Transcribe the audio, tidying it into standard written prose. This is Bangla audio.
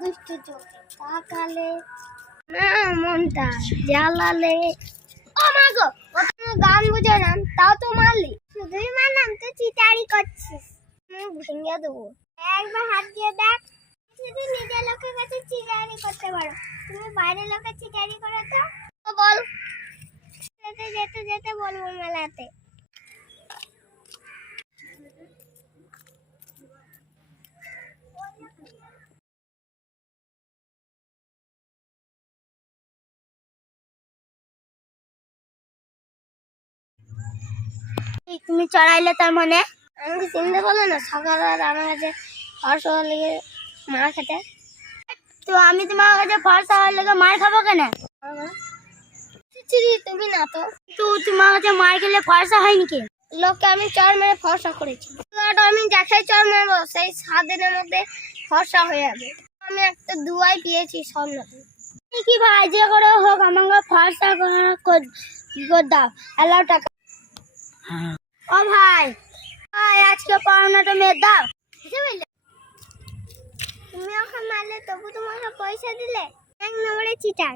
দুষ্টু চোখে তাকালে না মনটা জ্বালালে। ও মা গো, ও তুমি গান বুঝো না, তাও তো মারলি। শুধুই মারলাম, তো চিটারি করছিস, মুখ ভেঙে দেবো। একবার হাত দিয়ে দেখ, শুধু নিজের লোকের কাছে চিটারি করতে পারো, তুমি বাইরের লোকের চিটারি করো তো। বল, যেতে যেতে যেতে বলবো মেলাতে। তুমি চড়াইলে তার মানে আমাকে চিনতে পারলে না? সকাল আর আমার কাছে ফর্সা হওয়ার লেগে মার খেতে, তো আমি তোমার কাছে ফর্সা হওয়ার লেগে মার খাবো কেন? তুমি না তো, তো তোমার কাছে মার খেলে ফর্সা হয় নাকি? লোককে আমি চর মেরে ফর্সা করেছি, আমি যাকে চর মারবো সেই 7 দিনের মধ্যে ফর্সা হয়ে যাবে। আমি একটা দুয়াই পেয়েছি স্বর্ণতে। কি ভাই, যে করে হোক আমাকে ফর্সা করে দাও, 1,000 টাকা। ও ভাই, আজকে পাওনাটা মেয়ে দাও। তুমি ওকে মারলে তবু তোমাকে পয়সা দিলে? 1 নম্বরে চিটার।